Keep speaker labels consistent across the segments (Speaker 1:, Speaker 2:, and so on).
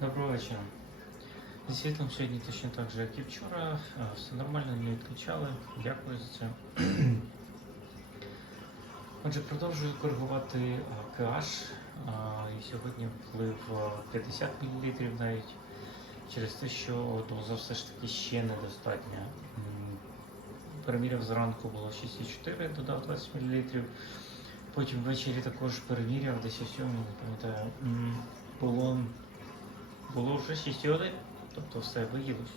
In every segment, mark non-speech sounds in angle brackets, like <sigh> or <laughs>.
Speaker 1: Доброго вечора. Зі світлом сьогодні точно так же, як і вчора. Все нормально, не відключали. Дякую за це. Отже, продовжую коригувати pH. І сьогодні вплив е, 50 мл навіть через те, що доза все ж таки ще недостатня. Переміряв зранку було 6,4, додав 20 мл. Потім ввечері також переміряв, десь о 7, не пам'ятаю. Було було вже 6,1, тобто все виїлось.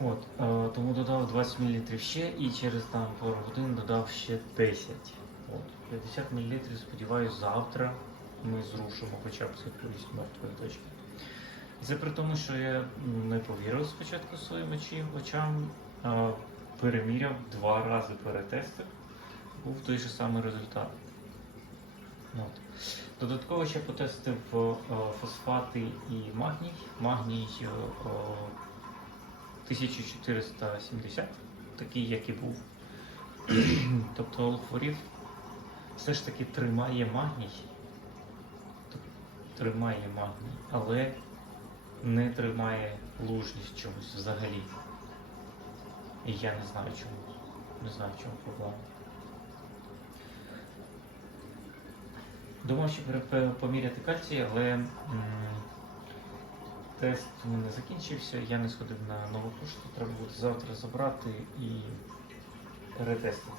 Speaker 1: От, е, тому додав 20 мл ще і через там пару годин додав ще 10. От, 50 мл, сподіваюся, завтра ми зрушимо хоча б цифровість мертвої точки. Це при тому, що я не повірив спочатку своїм очам, переміряв два рази перетестив, був той же самий результат. От. Додатково ще потестив е, фосфати і магній. Магній е, е, 1470, такий, як і був. <clears throat> тобто лохворів все ж таки тримає магній. Тримає магній, але не тримає лужність чогось взагалі. І я не знаю чому. Не знаю, в чому проблема. Думав, що поміряти кальцій, але м, тест у мене закінчився, я не сходив на нову пошту, треба буде завтра забрати і перетестити.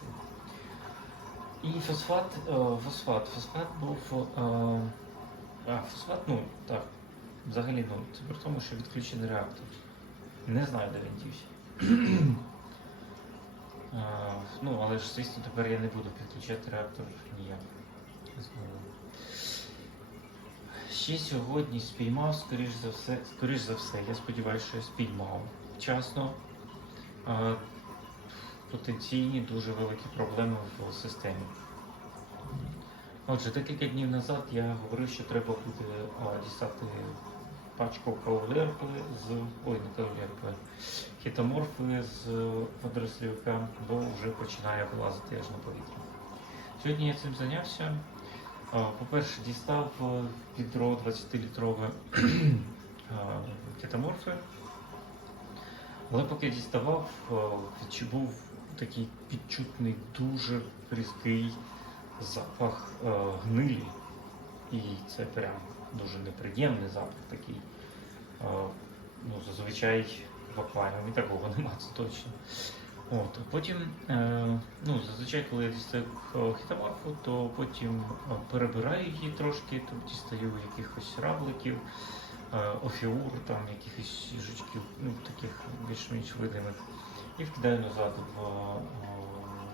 Speaker 1: І фосфат, е, фосфат, фосфат був. е, а, фосфат, ну так, взагалі ну, це при тому, що відключений реактор. Не знаю, де він дівся. <clears throat> Е, ну, але ж, звісно, тепер я не буду підключати реактор ніяк. Ще сьогодні спіймав, скоріш за все, скоріш за все, я сподіваюся, що я спіймав вчасно. Потенційні дуже великі проблеми в системі. Отже, декілька днів назад я говорив, що треба буде а, дістати пачку каулерпи з. Ой, не каулерпи, хітоморфи з водорослівка, бо вже починає вилазити аж на повітря. Сьогодні я цим зайнявся. По-перше, дістав е, відро 20-літрове <clears throat> кетаморфи. Але поки діставав, е, був такий підчутний дуже різкий запах е, гнилі. І це прям дуже неприємний запах такий. Е, Ну, зазвичай в акваріумі такого <laughs> нема, це точно. От, потім, е, ну, зазвичай, коли я дістаю х- то потім е, перебираю її трошки, то дістаю якихось равликів, е, офіур, там якихось жучків, ну, таких більш-менш видимих, і вкидаю назад в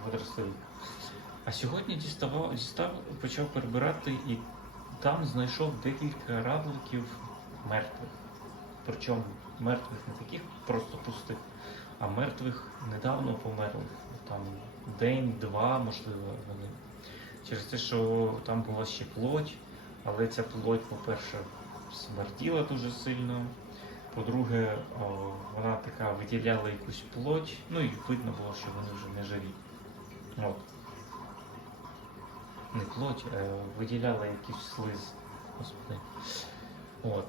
Speaker 1: е. А сьогодні діставав, дістав, почав перебирати і там знайшов декілька равликів мертвих. Причому мертвих не таких просто пустих, а мертвих недавно померлих. Там день-два, можливо, вони. Через те, що там була ще плоть, але ця плоть, по-перше, смерділа дуже сильно. По-друге, вона така виділяла якусь плоть, ну і видно було, що вони вже не живі. От. Не плоть, а виділяла якийсь слиз. Господи. От.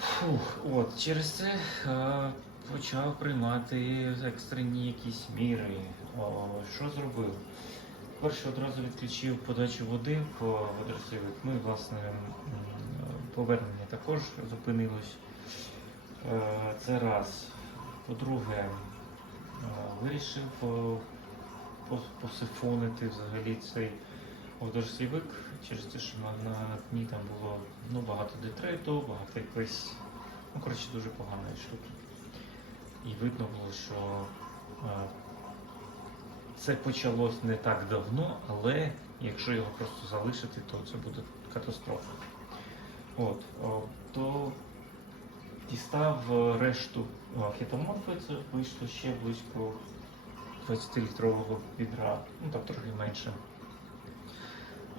Speaker 1: Фух, от, через це е, почав приймати екстрені якісь міри. О, що зробив? Перше одразу відключив подачу води по водорослівих. Ну і власне повернення також зупинилось. Е, це раз. По-друге, е, вирішив посифонити взагалі цей водорослівик через те, що на, дні там було ну, багато детриту, багато якоїсь, ну коротше, дуже поганої штуки. І видно було, що е, це почалось не так давно, але якщо його просто залишити, то це буде катастрофа. От, то дістав е, решту е, хітоморфи, це вийшло ще близько 20-літрового відра, ну там трохи менше.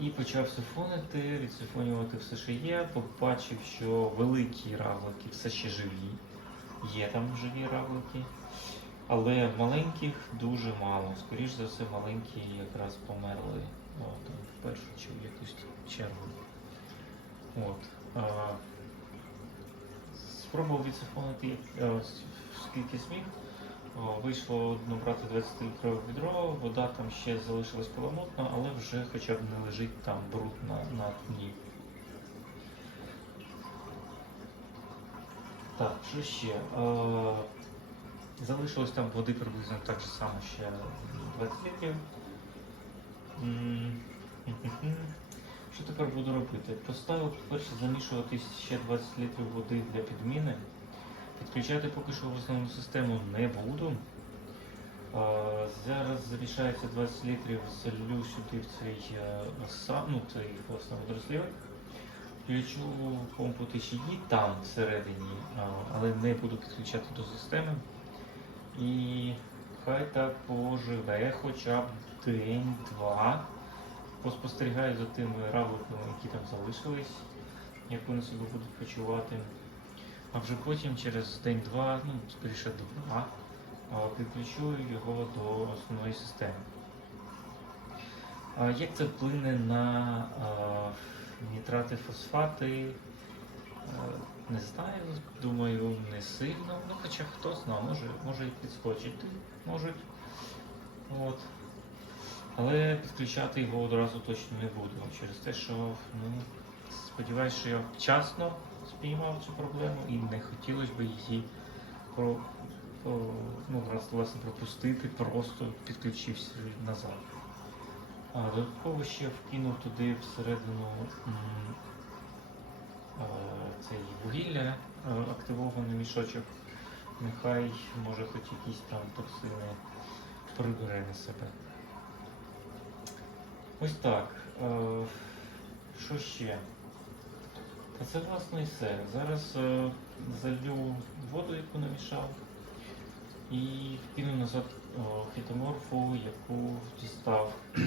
Speaker 1: І почав сифонити, відсифонювати все, що є. Побачив, що великі равлики все ще живі. Є там живі равлики. Але маленьких дуже мало. Скоріш за все, маленькі якраз померли о, в першу чи в якусь чергу. От. А, спробував відсифонити е, скільки зміг. Вийшло набрати 20 літрове відро, вода там ще залишилась каламутна, але вже хоча б не лежить там бруд на, на дні. Так, що ще? Е, залишилось там води приблизно так же само ще 20 літрів. <laughs> Що тепер буду робити? Поставив перше замішувати ще 20 літрів води для підміни. Підключати поки що в основну систему не буду. А, Зараз замішається 20 літрів, залю сюди в цей е, ну цей власне водорослівник. Включу помпу течії там всередині, але не буду підключати до системи. І хай так поживе хоча б день-два. Поспостерігаю за тими равликами, які там залишились, як вони себе будуть почувати. А вже потім через день-два, ну скоріше два, підключу його до основної системи. Як це вплине на нітрати, фосфати? Е, Не знаю, думаю, не сильно. Ну, хоча хто знає, може, може і підскочити можуть. От. Але підключати його одразу точно не буду. Через те, що ну, сподіваюся, що я вчасно спіймав цю проблему і не хотілося б її про, про, ну, раз, власне, пропустити, просто підключився назад. А додатково ще вкинув туди всередину цей вугілля е, активований мішочок. Нехай може хоч якісь там токсини прибере на себе. Ось так. Е, що ще? Та це власне і все. Зараз е, залью воду, яку намішав, і вкину назад фітоморфу, яку дістав, <clears throat>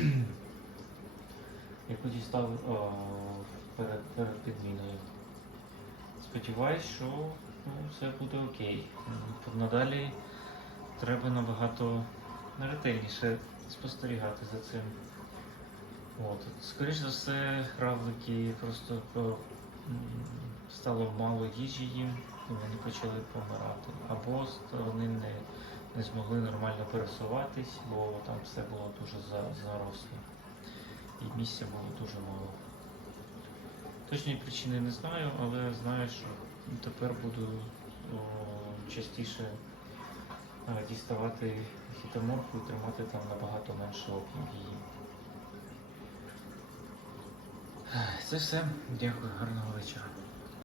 Speaker 1: яку дістав е, перед, перед підміною. Сподіваюсь, що ну, все буде окей. Надалі треба набагато ретельніше спостерігати за цим. От. Скоріш за все, равлики просто стало мало їжі їм, і вони почали помирати. Або вони не, не змогли нормально пересуватись, бо там все було дуже за- заросло. І місця було дуже мало. Точної причини не знаю, але знаю, що тепер буду о, частіше е, діставати хітоморфу і тримати там набагато менше опів її. Це все. Дякую, гарного вечора.